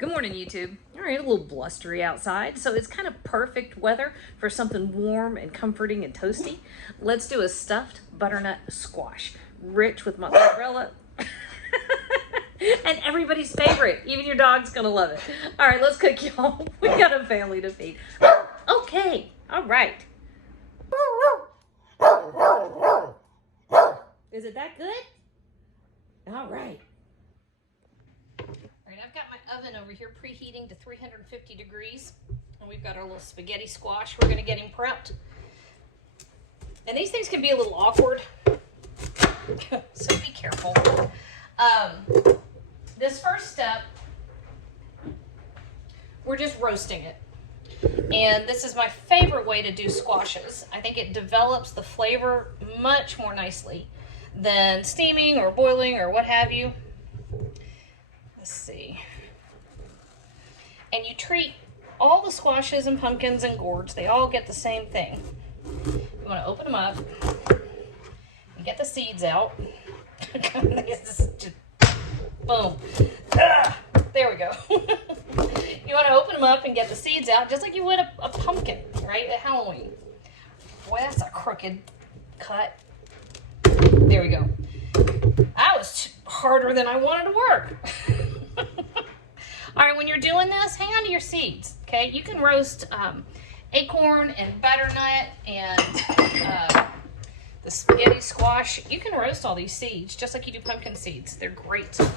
Good morning, YouTube. All right, a little blustery outside, so it's kind of perfect weather for something warm and comforting and toasty. Let's do a stuffed butternut squash, rich with mozzarella, and everybody's favorite. Even your dog's gonna love it. All right, let's cook, y'all. We got a family to feed. Okay, all right. Is it that good? All right. All right, I've got my oven over here preheating to 350 degrees. And we've got our little spaghetti squash. We're gonna get him prepped. And these things can be a little awkward, so be careful. This first step, we're just roasting it. And this is my favorite way to do squashes. I think it develops the flavor much more nicely than steaming or boiling or what have you. Let's see. And you treat all the squashes and pumpkins and gourds, they all get the same thing. You want to open them up and get the seeds out. Boom. There we go. You want to open them up and get the seeds out just like you would a pumpkin, right? At Halloween. Boy, that's a crooked cut. There we go. That was harder than I wanted to work. All right, when you're doing this, hang on to your seeds, okay? You can roast acorn and butternut and the spaghetti squash. You can roast all these seeds just like you do pumpkin seeds. They're great. All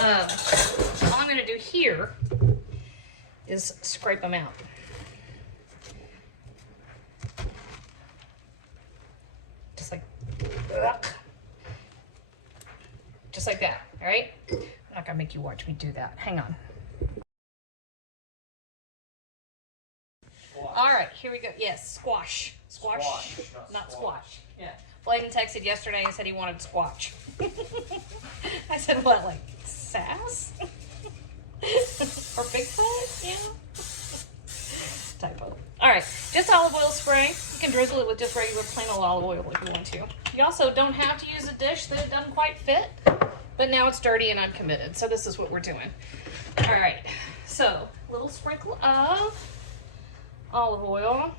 I'm going to do here is scrape them out. Just like that, all right? I'm not gonna make you watch me do that. Hang on. Squash. All right, here we go. Yes, squash. Squash, not squash. Yeah. Bladen texted yesterday and said he wanted squash. I said, what, like sass? Or Bigfoot? Yeah. Typo. All right, just olive oil spray. You can drizzle it with just regular plain old olive oil if you want to. You also don't have to use a dish that it doesn't quite fit, but now it's dirty and I'm committed, so this is what we're doing. All right, so a little sprinkle of olive oil,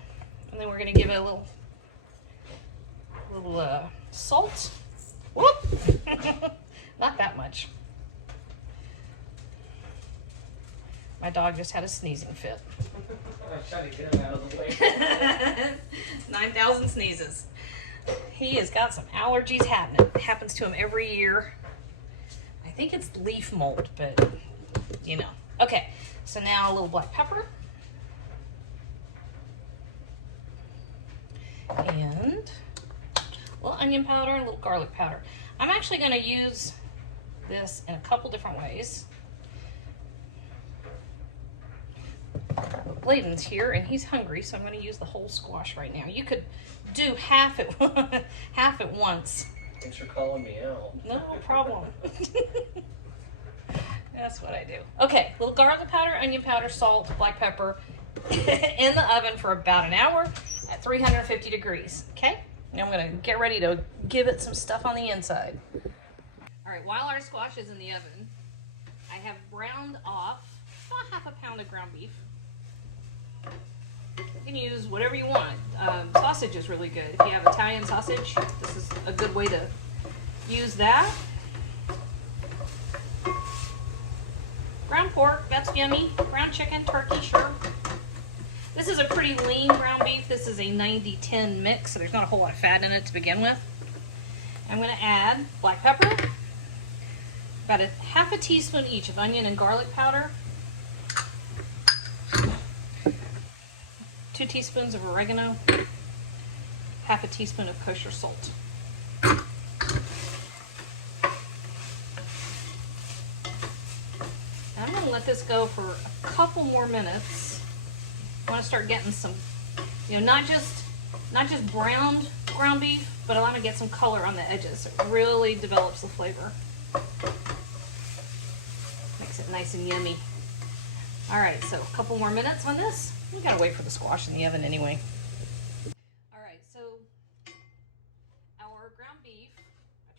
and then we're gonna give it a little salt. Whoop! Not that much. My dog just had a sneezing fit. I tried to get him out of the way. 9,000 sneezes. He has got some allergies happening. It happens to him every year. I think it's leaf mold, but you know. Okay, so now a little black pepper. And a little onion powder and a little garlic powder. I'm actually going to use this in a couple different ways. Bladen's here and he's hungry, so I'm going to use the whole squash right now. You could do half at once. Thanks for calling me out. No problem. That's what I do. Okay, little garlic powder, onion powder, salt, black pepper in the oven for about an hour at 350 degrees. Okay? Now I'm going to get ready to give it some stuff on the inside. All right, while our squash is in the oven, I have browned off about half a pound of ground beef. You can use whatever you want. Sausage is really good. If you have Italian sausage, this is a good way to use that. Ground pork, that's yummy. Ground chicken, turkey, sure. This is a pretty lean ground beef. This is a 90-10 mix, so there's not a whole lot of fat in it to begin with. I'm going to add black pepper, about half a teaspoon each of onion and garlic powder, 2 teaspoons of oregano, half a teaspoon of kosher salt. And I'm going to let this go for a couple more minutes. I want to start getting some, not just browned ground beef, but I want to get some color on the edges. It really develops the flavor. Makes it nice and yummy. All right, so a couple more minutes on this. We gotta wait for the squash in the oven anyway. All right, so our ground beef, I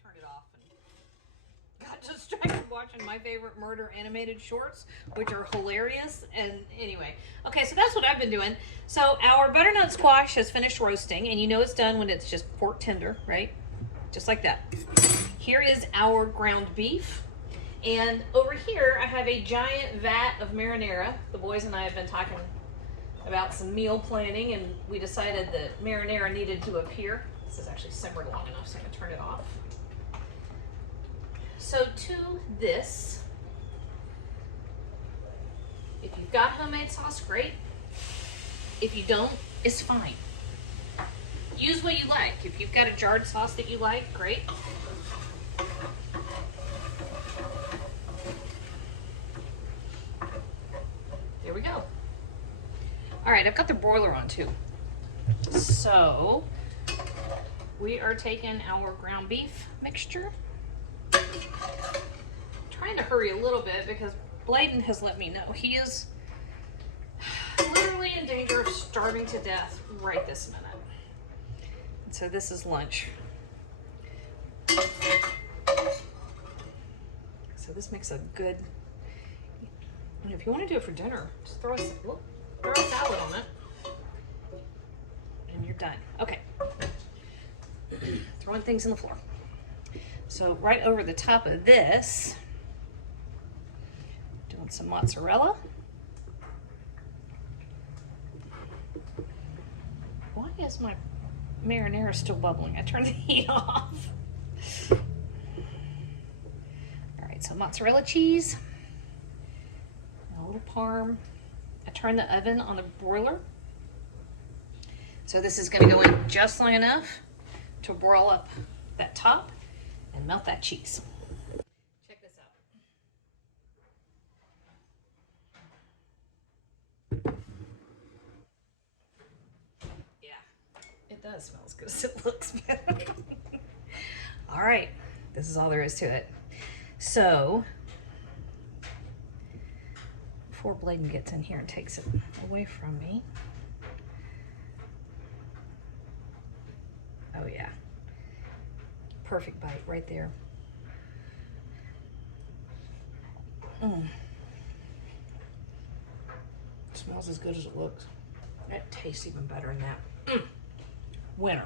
turned it off and got distracted watching my favorite murder animated shorts, which are hilarious. And anyway, okay, so that's what I've been doing. So our butternut squash has finished roasting, and you know it's done when it's just pork tender, right? Just like that. Here is our ground beef. And over here, I have a giant vat of marinara. The boys and I have been talking about some meal planning, and we decided that marinara needed to appear. This is actually simmered long enough, so I'm gonna turn it off. So to this, if you've got homemade sauce, great. If you don't, it's fine. Use what you like. If you've got a jarred sauce that you like, great. There we go. All right, I've got the broiler on too. So we are taking our ground beef mixture. Trying to hurry a little bit because Bladen has let me know he is literally in danger of starving to death right this minute. And so this is lunch. So this makes a good, and if you want to do it for dinner, just throw a salad on it and you're done. Okay. Throwing things in the floor. So right over the top of this, doing some mozzarella. Why is my marinara still bubbling? I turned the heat off. All right, so mozzarella cheese, a little parm. I turned the oven on the broiler. So this is gonna go in just long enough to broil up that top and melt that cheese. Check this out. Yeah, it does smell as good as it looks. All right, this is all there is to it. So before Bladen gets in here and takes it away from me. Oh yeah, perfect bite right there. Smells as good as it looks. That tastes even better than that. Winner.